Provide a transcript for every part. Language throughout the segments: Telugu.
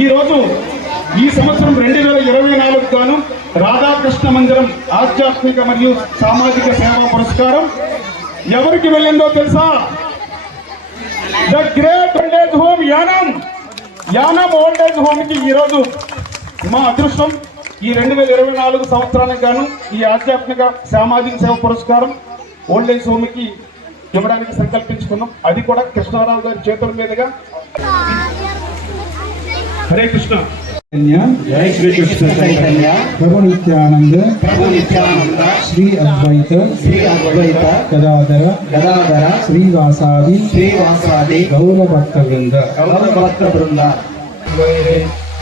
ఈ రోజు ఈ సంవత్సరం 2024 గాను రాధాకృష్ణ మందిరం ఆధ్యాత్మిక మరియు సామాజిక సేవా పురస్కారం ఎవరికి వెళ్ళిందో తెలుసా? The great old age home Yanam old age home కి ఈ రోజు మా అదృష్టం ఈ 2024 సంవత్సరానికి గాను ఈ ఆధ్యాత్మిక సామాజిక సేవ పురస్కారం ఓల్డేజ్ హోమ్ కి ఇవ్వడానికి సంకల్పించుకున్నాం. అది కూడా కృష్ణారావు గారి చేతుల మీదుగా. హరే కృష్ణ. जय श्री कृष्ण चैतन्य प्रभु नित्यानंद श्री अद्वैत गदाधर श्रीवासादि गौर भक्त वृंद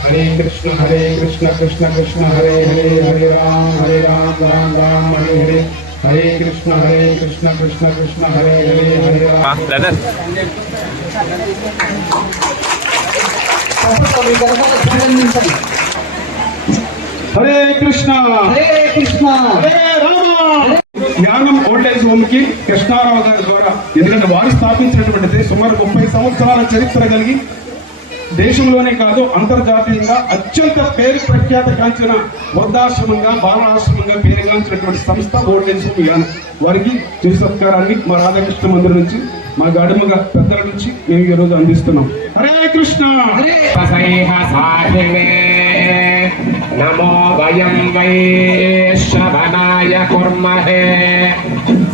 हरे कृष्ण कृष्ण कृष्ण हरे हरे हरे राम राम राम हरे हरे हरे कृष्ण कृष्ण कृष्ण हरे हरे हरे राम. हरे कृष्ण हरे राम. జ్ఞానం ఓల్డేజ్ హోమ్ కి కృష్ణారావు గారి ద్వారా, ఎందుకంటే వారు స్థాపించినటువంటిది సుమారు 30 సంవత్సరాల చరిత్ర కలిగి దేశంలోనే కాదు అంతర్జాతీయంగా అత్యంత పేరు ప్రఖ్యాతగాంచిన వృద్ధాశ్రమంగా బాలాశ్రమంగా పేరుగాంచినటువంటి సంస్థ ఓల్డేజ్ హోమ్ జ్ఞానం. వారికి చిరు సత్కారాన్ని మా రాధాకృష్ణ మందిరం నుంచి మా గాడిమగ పెద్దల నుంచి మేము ఈ రోజు అందిస్తున్నాం. హరే కృష్ణ. నమో వయం వైశ్రవణాయ కుర్మహే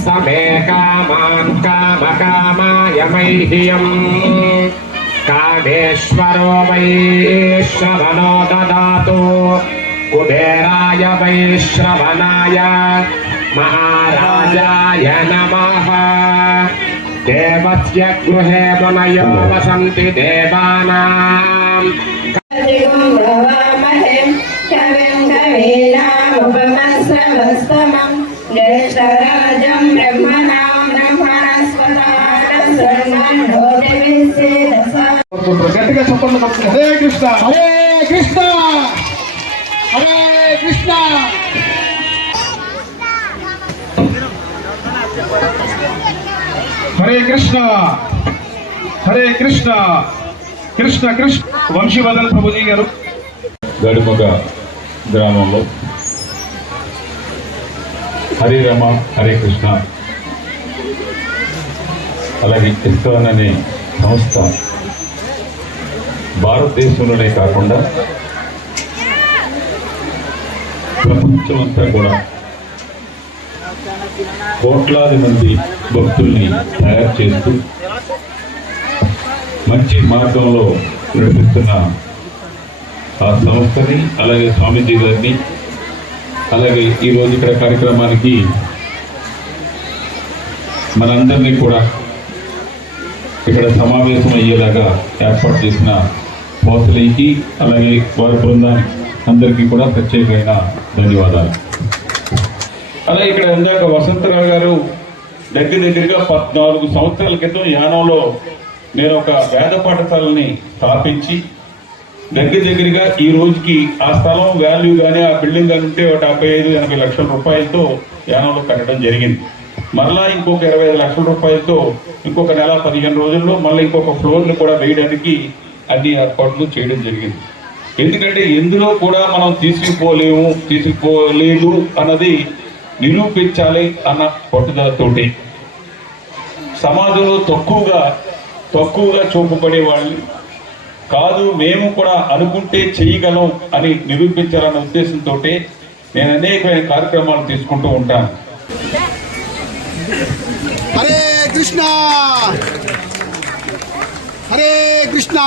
సమే కామాన్ కామకామాయ మహ్యం కామేశ్వరో వైశ్రవణో దదాతు కుబేరాయ వైశ్రవణాయ మహారాజాయ నమః. దేవస్య గృహే మునయో వసంతి దేవానాం గట్టిగా చెప్పండి. హరే కృష్ణ హరే కృష్ణ హరే కృష్ణ. హరే కృష్ణ హరే కృష్ణ కృష్ణ కృష్ణ. వంశీవర్ధన్ ప్రభుజీ గారు గడిమగ గ్రామంలో హరే రామ హరే కృష్ణ అలాగే ఇస్కాన్ అనే సంస్థ భారతదేశంలోనే కాకుండా ప్రపంచమంతా కూడా కోట్లాది మంది భక్తుల్ని తయారు చేస్తూ మంచి మార్గంలో నడిపిస్తున్న ఆ సంస్థని, అలాగే స్వామీజీ గారిని, అలాగే ఈరోజు ఇక్కడ కార్యక్రమానికి మనందరినీ కూడా ఇక్కడ సమావేశం అయ్యేలాగా ఏర్పాటు చేసిన పోసలీకి అలాగే వారి బృందానికి అందరికీ కూడా ప్రత్యేకమైన ధన్యవాదాలు. అలాగే ఇక్కడ ఇందాక వసంతరావు గారు దగ్గరగా 14 సంవత్సరాల క్రితం యానంలో నేను ఒక వేద పాఠశాలని స్థాపించి దగ్గరగా ఈ రోజుకి ఆ స్థలం వాల్యూ కానీ ఆ బిల్డింగ్ కానీ ఉంటే ఒక 75-80 లక్షల రూపాయలతో యానంలో కట్టడం జరిగింది. మరలా ఇంకొక 25 లక్షల రూపాయలతో ఇంకొక నెల 15 రోజుల్లో మళ్ళీ ఇంకొక ఫ్లోర్ని కూడా వేయడానికి అన్ని ఏర్పాట్లు చేయడం జరిగింది. ఎందుకంటే ఎందులో కూడా మనం తీసుకోలేదు అన్నది నిరూపించాలి అన్న పట్టుదలతోటి సమాజంలో తక్కువగా చూపబడే వాళ్ళు కాదు, మేము కూడా అనుకుంటే చేయగలం అని నిరూపించాలన్న ఉద్దేశంతో నేను అనేకమైన కార్యక్రమాలు తీసుకుంటూ ఉంటాను. హరే కృష్ణ హరే కృష్ణ.